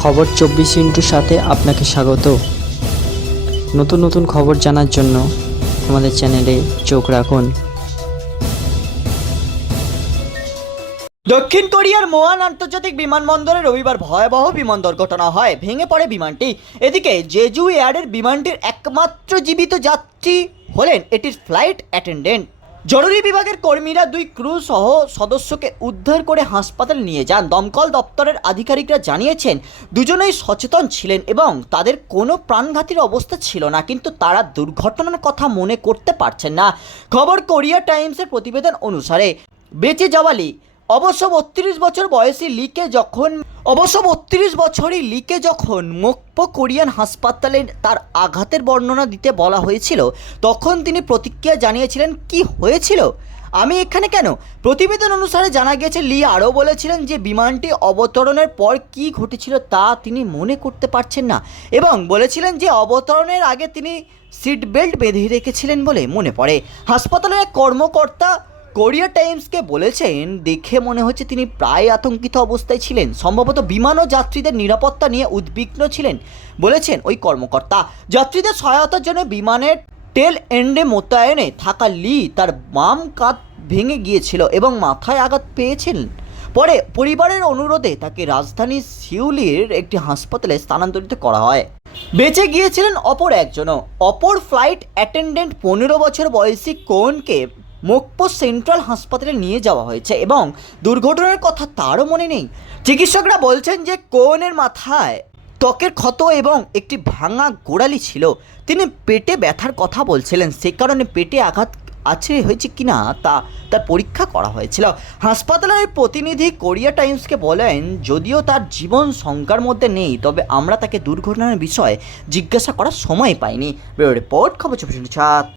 খবর চব্বিশ ইন্টুর সাথে আপনাকে স্বাগত। নতুন নতুন খবর জানার জন্য আমাদের চ্যানেলে চোখ রাখুন। দক্ষিণ কোরিয়ার মোয়ান আন্তর্জাতিক বিমানবন্দরে রবিবার ভয়াবহ বিমান দুর্ঘটনা হয়। ভেঙে পড়ে বিমানটি। এদিকে জেজু এয়ারের বিমানটির একমাত্র জীবিত যাত্রী হলেন এটির ফ্লাইট অ্যাটেন্ডেন্ট। জরুরি বিভাগের কর্মীরা দুই ক্রু সহ সদস্যকে উদ্ধার করে হাসপাতাল নিয়ে যান। দমকল দপ্তরের আধিকারিকরা জানিয়েছেন, দুজনেই সচেতন ছিলেন এবং তাদের কোনো প্রাণঘাতীর অবস্থা ছিল না, কিন্তু তারা দুর্ঘটনার কথা মনে করতে পারছেন না। খবর কোরিয়া টাইমসের প্রতিবেদন অনুসারে, বেঁচে যাওয়া লি অবশ্য বত্রিশ বছর বয়সী লিকে যখন অবশ্য বত্রিশ বছরই লিকে যখন মোকপো কোরিয়ান হাসপাতালে তার আঘাতের বর্ণনা দিতে বলা হয়েছিল, তখন তিনি প্রতিক্রিয়া জানিয়েছিলেন, কি হয়েছিল? আমি এখানে কেন? প্রতিবেদন অনুসারে জানা গিয়েছে লি আরও বলেছিলেন যে বিমানটি অবতরণের পর কি ঘটেছিল তা তিনি মনে করতে পারছেন না এবং বলেছিলেন যে অবতরণের আগে তিনি সিট বেল্ট বেঁধে রেখেছিলেন বলে মনে পড়ে। হাসপাতালের কর্মকর্তা কোরিয়া টাইমসকে বলেছেন, দেখে মনে হচ্ছে তিনি প্রায় আতঙ্কিত অবস্থায় ছিলেন। সম্ভবত বিমান ও যাত্রীদের নিরাপত্তা নিয়ে উদ্বিগ্ন ছিলেন। বলেছেন ওই কর্মকর্তা। যাত্রীদের সহায়তার জন্য বিমানের টেল এন্ডে মোতায়েনে থাকা লি তার বাম কাঁধ ভেঙে গিয়েছিল এবং মাথায় আঘাত পেয়েছিলেন পরে পরিবারের অনুরোধে তাকে রাজধানী সিউলির একটি হাসপাতালে স্থানান্তরিত করা হয়। বেঁচে গিয়েছিলেন অপর একজনও। অপর ফ্লাইট অ্যাটেন্ডেন্ট পনেরো বছর বয়সী কোনকে মোকপো সেন্ট্রাল হাসপাতালে নিয়ে যাওয়া হয়েছে এবং দুর্ঘটনার কথা তারও মনে নেই। চিকিৎসকরা বলছেন যে কোনের মাথায় ত্বকের ক্ষত এবং একটি ভাঙা গোড়ালি ছিল। তিনি পেটে ব্যথার কথা বলছিলেন। সে কারণে পেটে আঘাত আছে হয়েছে কিনা তা তার পরীক্ষা করা হয়েছিল। হাসপাতালের প্রতিনিধি কোরিয়া টাইমসকে বলেন, যদিও তার জীবন শঙ্কার মধ্যে নেই, তবে আমরা তাকে দুর্ঘটনার বিষয়ে জিজ্ঞাসা করার সময় পাইনি। রিপোর্ট, খবর চব্বিশ